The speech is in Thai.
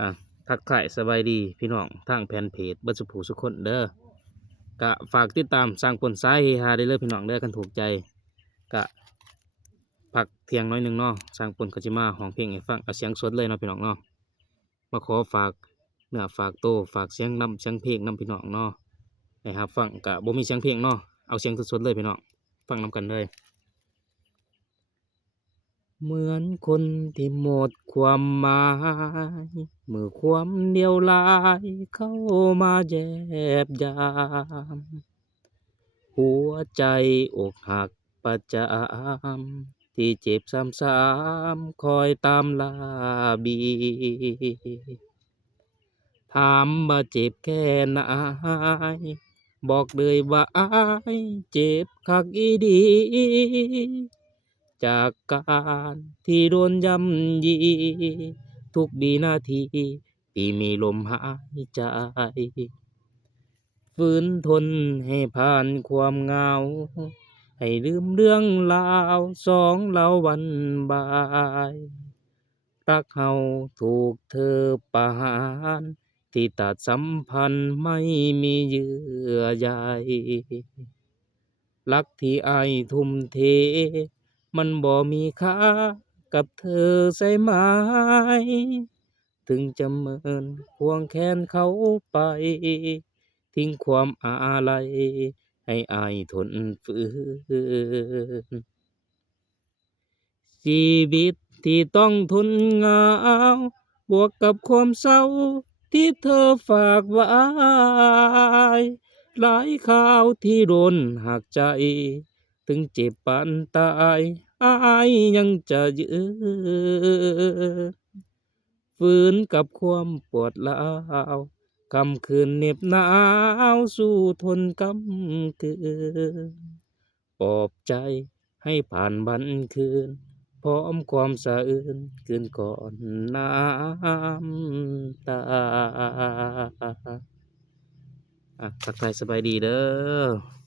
อ่ะทักทายสบายดีพี่น้องทางแฟนเพจเบิดสุภูสุคนเด้อกะฝากติดตามสร้างปนสายเฮฮาได้เลยพี่น้องเด้อกันถูกใจกะพักเที่ยงน้อยหนึ่งเนาะสร้างปนก็จิมาห้องเพลงให้ฟังเอาเสียงสดเลยเนาะพี่น้องเนาะมาขอฝากเนื้อฝากโตฝากเสียงนำเสียงเพลงนำพี่น้องเนาะให้รับฟังกะบ่มีเสียงเพลงเนาะเอาเสียงสดๆเลยพี่น้องฟังนำกันเลยเหมือนคนที่หมดความหมายเมื่อความเดียวลายเข้ามาแยบยาม หัวใจอกหักประจำที่เจ็บซ้ำๆคอยตามลาบีถามว่าเจ็บแค่ไหนบอกเลยว่าอายเจ็บคักอีดีจากการที่โดนย่ำยีทุกดีนาทีที่มีลมหายใจ ฝืนทนให้ผ่านความเหงาให้ลืมเรื่องราวสองเราวันบายรักเฮาถูกเธอประหารที่ตัดสัมพันธ์ไม่มีเยื่อใยรักที่อายทุ่มเทมันบ่มีค่ากับเธอใช่ไหมถึงจะเมินควงแขนเขาไป ทิ้งความอาลัยให้อายทนฝืนชีวิตที่ต้องทนเหงาบวกกับความเศร้าที่เธอฝากไว้หลายข่าวที่โดนหักใจถึงเจ็บปานตายอายยังจะยืน ฝืนกับความปวดร้าวคำคืนเหน็บหนาวสู้ทนกำกืนปลอบใจให้ผ่านวันคืนพร้อมความสะอื้นคืนก่อนน้ำตาทักทายสบายดีเด้อ